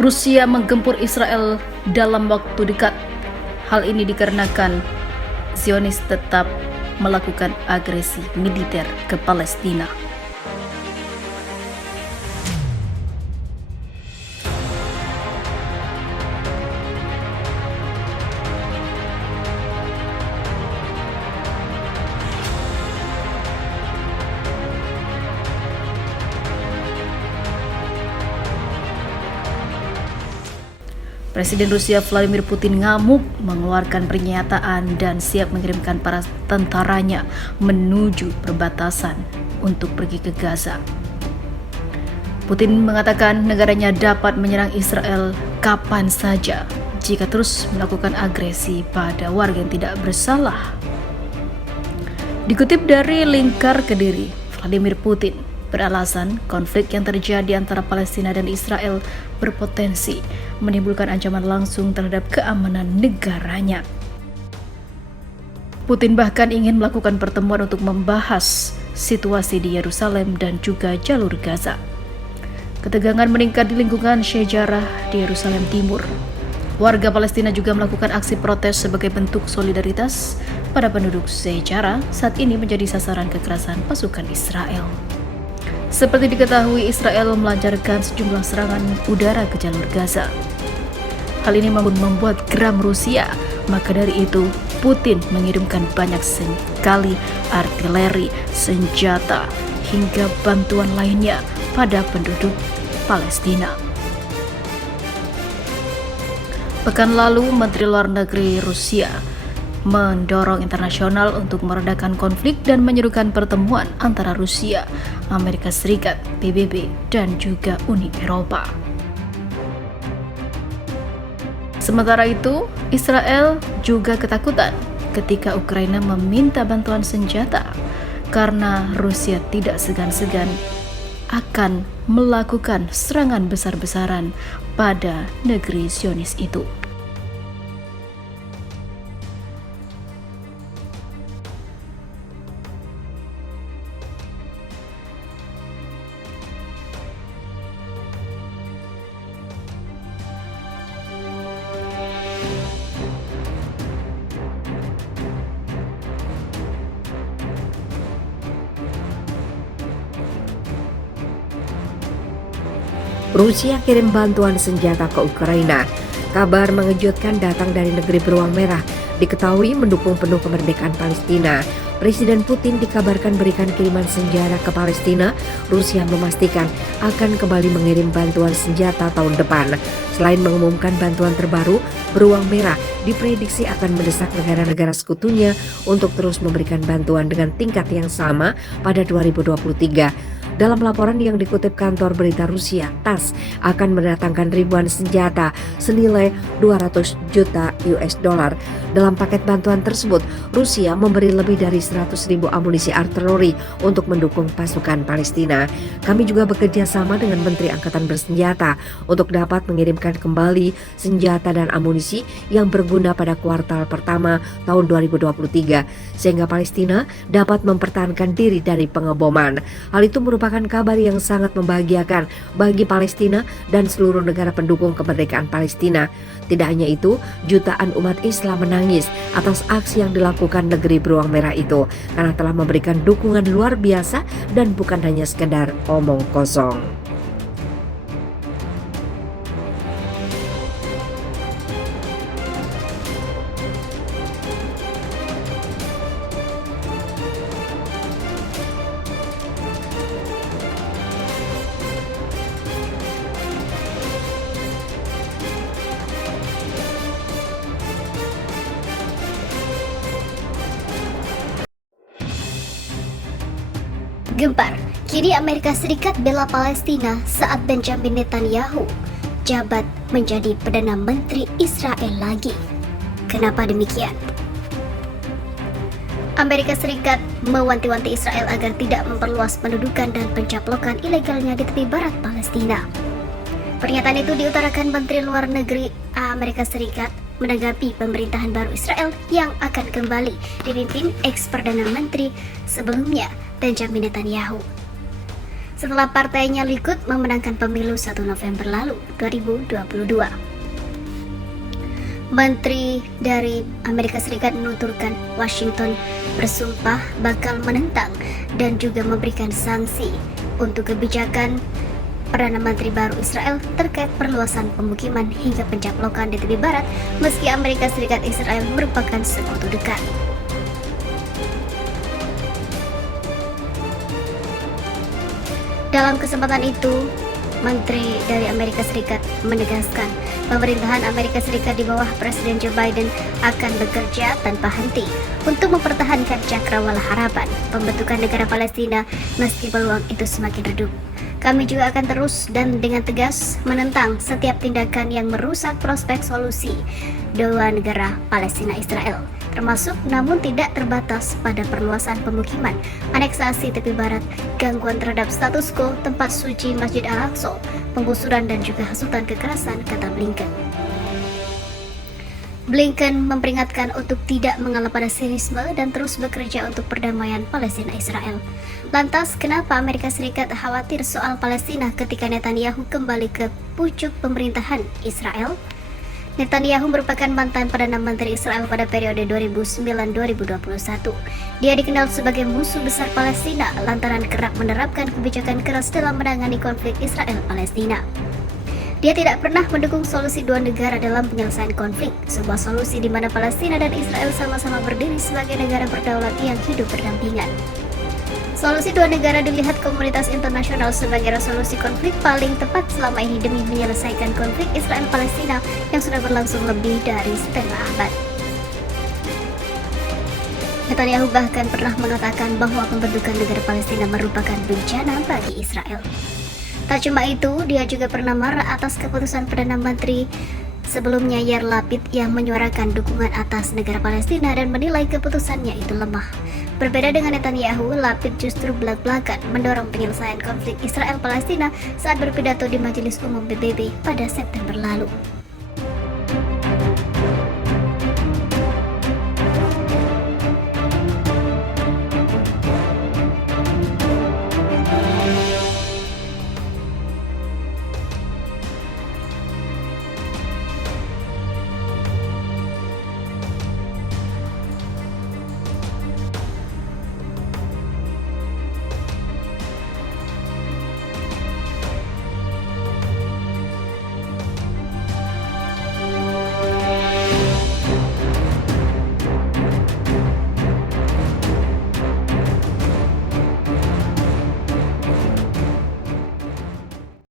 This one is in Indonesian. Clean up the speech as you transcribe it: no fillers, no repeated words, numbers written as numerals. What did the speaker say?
Rusia menggempur Israel dalam waktu dekat. Hal ini dikarenakan Zionis tetap melakukan agresi militer ke Palestina. Presiden Rusia Vladimir Putin ngamuk mengeluarkan pernyataan dan siap mengirimkan para tentaranya menuju perbatasan untuk pergi ke Gaza. Putin mengatakan negaranya dapat menyerang Israel kapan saja jika terus melakukan agresi pada warga yang tidak bersalah. Dikutip dari Lingkar Kediri, Vladimir Putin beralasan konflik yang terjadi antara Palestina dan Israel berpotensi menimbulkan ancaman langsung terhadap keamanan negaranya. Putin bahkan ingin melakukan pertemuan untuk membahas situasi di Yerusalem dan juga jalur Gaza. Ketegangan meningkat di lingkungan Syjarah di Yerusalem Timur. Warga Palestina juga melakukan aksi protes sebagai bentuk solidaritas pada penduduk Syjarah saat ini menjadi sasaran kekerasan pasukan Israel. Seperti diketahui, Israel melancarkan sejumlah serangan udara ke jalur Gaza. Hal ini membuat geram Rusia, maka dari itu Putin mengirimkan banyak sekali artileri, senjata, hingga bantuan lainnya pada penduduk Palestina. Pekan lalu, Menteri Luar Negeri Rusia mendorong internasional untuk meredakan konflik dan menyerukan pertemuan antara Rusia, Amerika Serikat, PBB, dan juga Uni Eropa. Sementara itu, Israel juga ketakutan ketika Ukraina meminta bantuan senjata karena Rusia tidak segan-segan akan melakukan serangan besar-besaran pada negeri Zionis itu. Rusia kirim bantuan senjata ke Ukraina. Kabar mengejutkan datang dari negeri beruang merah, diketahui mendukung penuh kemerdekaan Palestina. Presiden Putin dikabarkan berikan kiriman senjata ke Palestina. Rusia memastikan akan kembali mengirim bantuan senjata tahun depan. Selain mengumumkan bantuan terbaru, beruang merah diprediksi akan mendesak negara-negara sekutunya untuk terus memberikan bantuan dengan tingkat yang sama pada 2023. Dalam laporan yang dikutip kantor berita Rusia, TASS akan mendatangkan ribuan senjata senilai 200 juta US dollar. Dalam paket bantuan tersebut, Rusia memberi lebih dari 100.000 amunisi artileri untuk mendukung pasukan Palestina. Kami juga bekerja sama dengan Menteri Angkatan Bersenjata untuk dapat mengirimkan kembali senjata dan amunisi yang berguna pada kuartal pertama tahun 2023, sehingga Palestina dapat mempertahankan diri dari pengeboman. Hal itu merupakan kabar yang sangat membahagiakan bagi Palestina dan seluruh negara pendukung kemerdekaan Palestina. Tidak hanya itu, jutaan umat Islam menangis atas aksi yang dilakukan negeri beruang merah itu karena telah memberikan dukungan luar biasa dan bukan hanya sekedar omong kosong. Gempar, kini Amerika Serikat bela Palestina saat Benjamin Netanyahu jabat menjadi Perdana Menteri Israel lagi. Kenapa demikian? Amerika Serikat mewanti-wanti Israel agar tidak memperluas pendudukan dan pencaplokan ilegalnya di tepi barat Palestina. Pernyataan itu diutarakan Menteri Luar Negeri Amerika Serikat menanggapi pemerintahan baru Israel yang akan kembali dipimpin ex-Perdana Menteri sebelumnya, Benjamin Netanyahu. setelah partainya Likud memenangkan pemilu 1 November lalu 2022. Menteri dari Amerika Serikat menuturkan Washington bersumpah bakal menentang dan juga memberikan sanksi untuk kebijakan Perdana Menteri baru Israel terkait perluasan pemukiman hingga pencaplokan di tepi barat, meski Amerika Serikat Israel merupakan sekutu dekat. Dalam kesempatan itu, Menteri dari Amerika Serikat menegaskan pemerintahan Amerika Serikat di bawah Presiden Joe Biden akan bekerja tanpa henti untuk mempertahankan cakrawala harapan pembentukan negara Palestina meski peluang itu semakin redup. Kami juga akan terus dan dengan tegas menentang setiap tindakan yang merusak prospek solusi dua negara Palestina Israel, termasuk namun tidak terbatas pada perluasan pemukiman, aneksasi tepi barat, gangguan terhadap status quo tempat suci Masjid Al-Aqsa, penggusuran dan juga hasutan kekerasan, kata Blinken. Blinken memperingatkan untuk tidak mengalah pada sinisme dan terus bekerja untuk perdamaian Palestina-Israel. Lantas, kenapa Amerika Serikat khawatir soal Palestina ketika Netanyahu kembali ke pucuk pemerintahan Israel? Netanyahu merupakan mantan Perdana Menteri Israel pada periode 2009-2021. Dia dikenal sebagai musuh besar Palestina lantaran kerap menerapkan kebijakan keras dalam menangani konflik Israel-Palestina. Dia tidak pernah mendukung solusi dua negara dalam penyelesaian konflik, sebuah solusi di mana Palestina dan Israel sama-sama berdiri sebagai negara berdaulat yang hidup berdampingan. Solusi dua negara dilihat komunitas internasional sebagai resolusi konflik paling tepat selama ini demi menyelesaikan konflik Israel-Palestina yang sudah berlangsung lebih dari setengah abad. Netanyahu bahkan pernah mengatakan bahwa pembentukan negara Palestina merupakan bencana bagi Israel. Tak cuma itu, dia juga pernah marah atas keputusan Perdana Menteri sebelumnya Yair Lapid yang menyuarakan dukungan atas negara Palestina dan menilai keputusannya itu lemah. Berbeda dengan Netanyahu, Lapid justru belak-belakan mendorong penyelesaian konflik Israel-Palestina saat berpidato di Majelis Umum PBB pada September lalu.